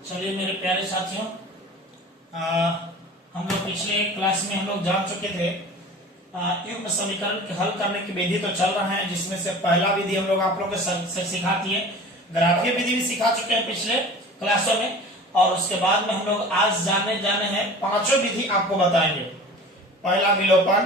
चलिए मेरे प्यारे साथियों, हम लोग पिछले क्लास में हम लोग जान चुके थे युग्म समीकरण के हल करने की विधि तो चल रहा है, जिसमें से पहला विधि हम लोग आप लोग से सिखाती है, ग्राफीय विधि भी सिखा चुके हैं पिछले क्लासों में। और उसके बाद में हम लोग आज जाने हैं पांचों विधि आपको बताएंगे। पहला विलोपन,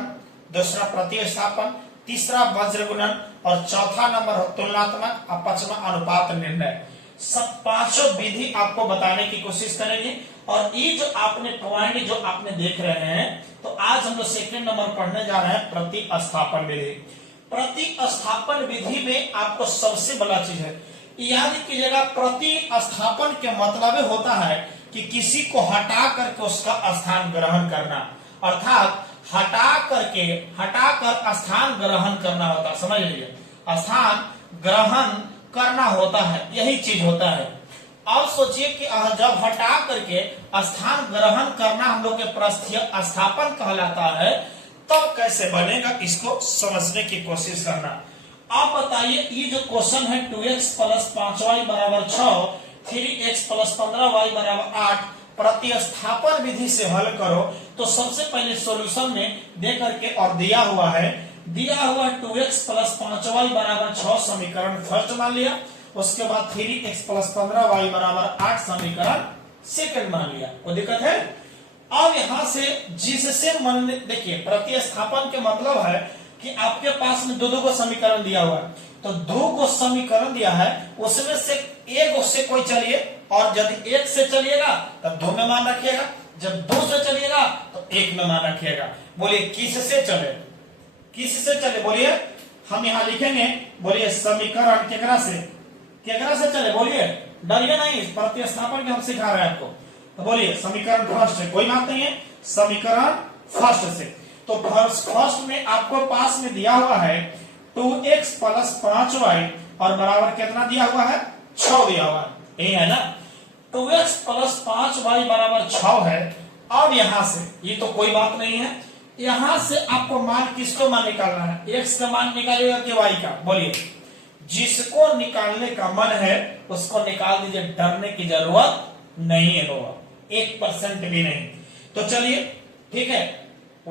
दूसरा प्रतिस्थापन, तीसरा वज्र गुणन और चौथा नंबर तुलनात्मक और पांचवा अनुपात निर्णय। सब पांचों विधि आपको बताने की कोशिश करेंगे। और ये जो आपने पॉइंट जो आपने देख रहे हैं, तो आज हम लोग सेकंड नंबर पढ़ने जा रहे हैं प्रतिस्थापन विधि। प्रतिस्थापन विधि में आपको सबसे बड़ा चीज है याद कीजिएगा, प्रतिस्थापन के मतलब होता है कि किसी को हटा करके उसका स्थान ग्रहण करना, अर्थात हटाकर स्थान ग्रहण करना होता है। समझ लीजिए, स्थान ग्रहण करना होता है, यही चीज होता है। अब सोचिए कि जब हटा करके स्थान ग्रहण करना हम लोग के प्रतिस्थापन कहलाता है, तब कैसे बनेगा इसको समझने की कोशिश करना। आप बताइए, ये जो क्वेश्चन है 2x + 5y = 6, 3x + 15y = 8, प्रतिस्थापन विधि से हल करो, तो सबसे पहले सॉल्यूशन में दे करके और दिया हुआ 2x + 5y = 6 समीकरण फर्स्ट मान लिया। उसके बाद 3x + 15y = 8 समीकरण सेकंड मान लिया। कोई दिक्कत है? अब यहां से जिससे मन देखिए, प्रतिस्थापन के मतलब है कि आपके पास में दो को समीकरण दिया हुआ है, तो 2 को समीकरण दिया है, उसमें से एक से कोई चलिए, और यदि 1 से चलिएगा तब 2 में मान रखिएगा, जब 2 से चलिएगा तो 1 में मान रखिएगा। बोलिए किससे चले, किससे चले? बोलिए, हम यहां लिखेंगे, बोलिए समीकरण केकरा से चले? बोलिए, डरिए नहीं, प्रतिस्थापन के हम सिखा रहे हैं आपको। तो बोलिए समीकरण फर्स्ट से, कोई बात नहीं है, समीकरण फर्स्ट से। तो फर्स्ट में आपको पास में दिया हुआ है 2x + 5y और बराबर कितना दिया हुआ है? 6 दिया हुआ है, यही है ना। 2x + 5y = 6 है। अब यहां से ये तो कोई बात नहीं है, यहां से आपको मान किसको मान निकालना है? x का मान निकालिएगा कि y का? बोलिए, जिसको निकालने का मन है उसको निकाल दीजिए, डरने की जरूरत नहीं है, 1% भी नहीं। तो चलिए ठीक है, y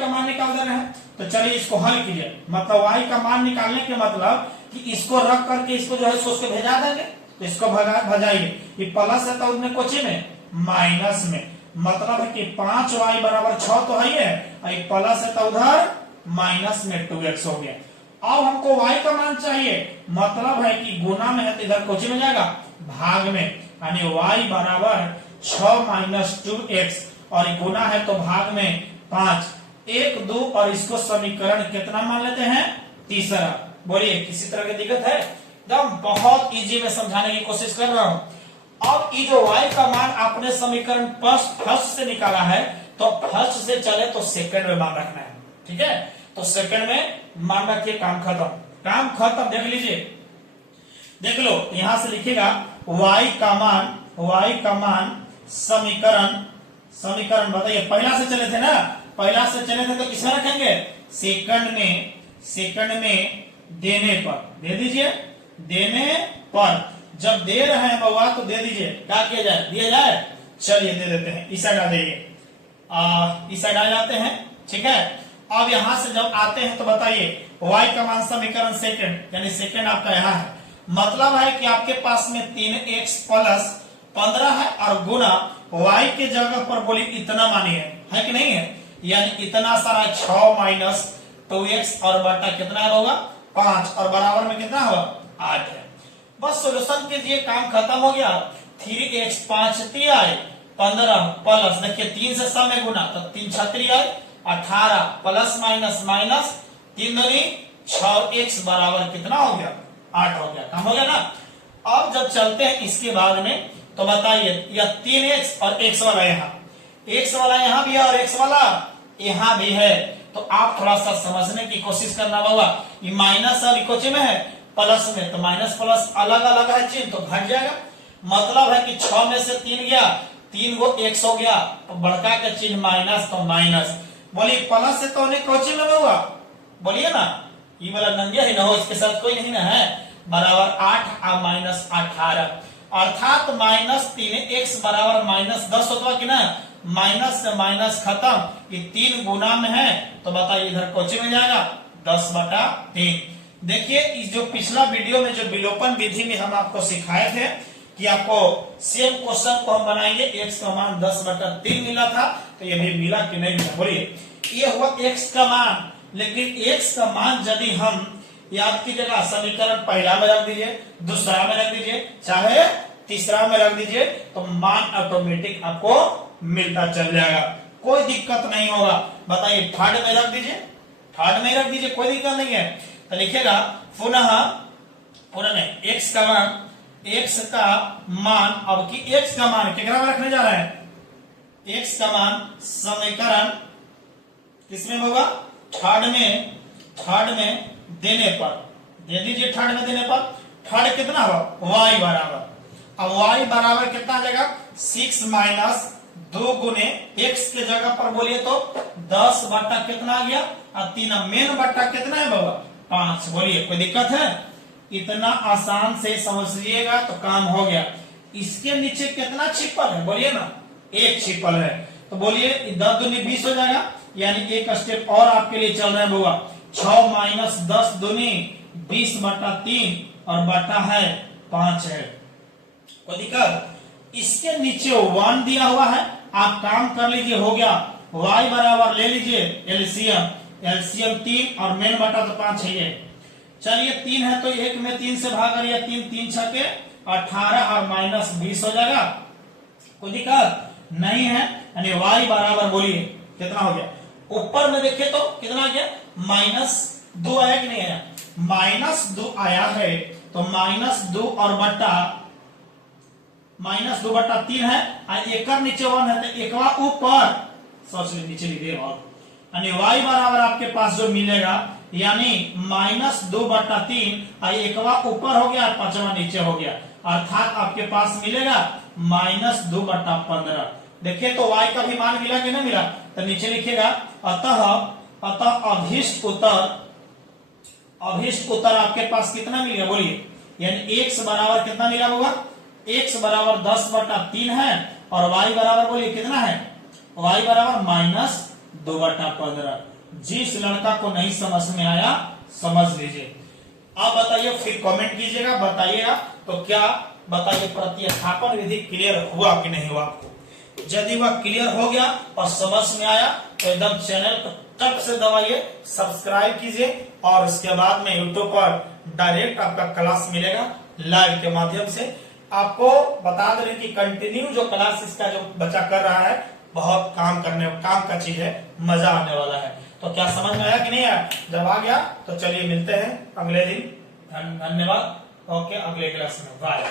का मान निकाल देना है। तो चलिए इसको हल कीजिए, मतलब y का मान निकालने के मतलब कि इसको रख करके इसको जो है सोच के भेजा देंगे, तो इसको भजाइए, ये प्लस है तो उसमें कोची में माइनस में, मतलब है कि 5y = 6 तो है, प्लस है तो उधर माइनस में 2x हो गया। अब हमको y का मान चाहिए, मतलब है कि गुना में है तो इधर कोची में जाएगा भाग में, यानी y = 6 - 2x, और गुना है तो भाग में 5, 1 2, और इसको समीकरण कितना मान लेते हैं? तीसरा। बोलिए किसी तरह की दिक्कत है? एकदम बहुत इजी में समझाने की कोशिश कर रहा हूं। अब ये जो y का मान आपने समीकरण फर्स्ट से निकाला है, तो फर्स्ट से चले तो सेकंड में मान रखना है, ठीक है? तो सेकंड में मान रखिए, काम खत्म। देख लीजिए, देख लो, यहां से लिखिएगा y का मान समीकरण बताइए, पहला से चले थे ना, पहला से चले थे तो किसमें रखेंगे? सेकंड में देने पर दे दीजिए, देने पर जब दे रहे हैं बउआ तो दे दीजिए, क्या किया जाए? दिया जाए। चलिए दे देते हैं, इस साइड आ जाइए, इस साइड आ जाते हैं, ठीक है। अब यहां से जब आते हैं तो बताइए, y का मान समीकरण सेकंड, यानी सेकंड आपका यहाँ है, मतलब है कि आपके पास में 3x + 15 है, और गुना y के जगह पर बोली इतना मानी है कि नहीं है? यानी इतना सारा 6 - 2x और बटा कितना होगा? 5, और बराबर में कितना होगा? 8 है। बस सोल्यूशन कीजिए, काम खत्म हो गया। 3x 5 3i 15 प्लस, देखिए 3 से सब में गुना तो 3 6 3i 18 प्लस माइनस 3 दूनी 6x बराबर कितना हो गया? 8 हो गया। काम हो गया ना। अब जब चलते हैं इसके बाद में, तो बताइए, यह 3x और x वाला यहाँ भी है और x वाला यहाँ भी है, तो आप थोड़ा सा समझने की कोशिश करना होगा। ये माइनस और इकोची में है, प्लस में, तो माइनस प्लस अलग अलग है चिन्ह, तो घट जाएगा। मतलब है कि 6 में से 3 गया, 3 गो x हो गया, तो बड़का का चिन्ह माइनस, तो माइनस। बोलिए प्लस से तो कोची में होगा? बोलिए ना, ये वाला नंगे ही ना हो, इसके साथ कोई नहीं ना है, बराबर 8 और -18। अर्थात -3 x बराबर -10 होता कि ना, माइनस से माइनस खत्म, ये 3 गुना में है तो बताइए इधर कोचे में जाएगा 10/3। देखिए इस जो पिछला वीडियो में जो विलोपन विधि में हम आपको सिखाए थे कि आपको सेम क्वेश्चन को हम बनाएंगे, x का मान 10/3 मिला था, तो ये भी मिला कि नहीं मिला बोलिए। ये हुआ x का मान, लेकिन x का मान यदि हम याद कीजिएगा समीकरण पहला में रख दीजिए, दूसरा में रख दीजिए, चाहे तीसरा में रख दीजिए, तो मान ऑटोमेटिक आपको मिलता चल जाएगा, कोई दिक्कत नहीं होगा। बताइए थर्ड में रख दीजिए, थर्ड में रख दीजिए, कोई दिक्कत नहीं है। तो लिखिएगा पुनः x का मान अब की x का मान कितना में रखने जा रहे हैं, x का मान समीकरण किसमें होगा, थर्ड में देने पर दे दीजिए, थर्ड में देने पर थर्ड कितना होगा y बराबर, अब y बराबर कितना आ जाएगा 6 माइनस 2 गुने x के जगह पर बोलिए तो 10 बट्टा कितना आ गया, और 3 मेन बट्टा कितना है बाबा 5, बोलिए कोई दिक्कत है, इतना आसान से समझ लीजिएगा तो काम हो गया। इसके नीचे कितना छिपल है बोलिए ना, 1 छिपल है, तो बोलिए 10 दूनी 20 हो जाएगा, यानी एक स्टेप और आपके लिए चल रहा है बाबा, 6 माइनस 10 दूनी 20/3 और बटा है 5 है, कोई दिक्कत। इसके नीचे 1 दिया हुआ है, आप काम कर लीजिए, हो गया y बराबर ले लीजिए एलसीएम 3 और मेन बटा तो 5 है ये, चलिए 3 है तो 1 में 3 से भाग करिए, 3 छके 18 और माइनस 20 हो जाएगा, कोई दिक्कत नहीं है, यानी y बराबर बोलिए कितना हो गया, ऊपर में देखिए तो कितना आ गया -2 आया कि नहीं आया, -2 आया है, तो -2 और बट्टा -2/3 है, एक नीचे 1 है तो एकवा ऊपर सोच नीचे लिखिए, यानी y बराबर आपके पास जो मिलेगा यानी -2/3 और एकवा ऊपर हो गया, 5वां नीचे हो गया, अर्थात आपके पास मिलेगा -2/15। देखिए तो y का भी मान मिला कि नहीं मिला, तो नीचे लिखिएगा अतः अभिष्ट उत्तर आपके पास कितना मिलेगा बोलिए, यानी x बराबर कितना मिला होगा, x बराबर 10/3 है, और y बराबर बोलिए कितना है, y बराबर -2/15। जिस लड़का को नहीं समझ में आया समझ लीजिए। अब बताइए फिर कमेंट कीजिएगा, बताइएगा तो क्या बताइए प्रतिस्थापन विधि क्लियर हुआ कि नहीं हुआ आपको, यदि वह क्लियर हो गया और समझ में आया तो एकदम चैनल को टक से दबाइए, सब्सक्राइब कीजिए, और उसके बाद में यूट्यूब पर डायरेक्ट आपका क्लास मिलेगा लाइव के माध्यम से। आपको बता दें कि कंटिन्यू जो क्लास इसका जो बच्चा कर रहा है बहुत काम का चीज है, मजा आने वाला है। तो क्या समझ में आया कि नहीं आया, जब आ गया तो चलिए मिलते हैं अगले दिन, धन्यवाद, ओके अगले क्लास में, बाय।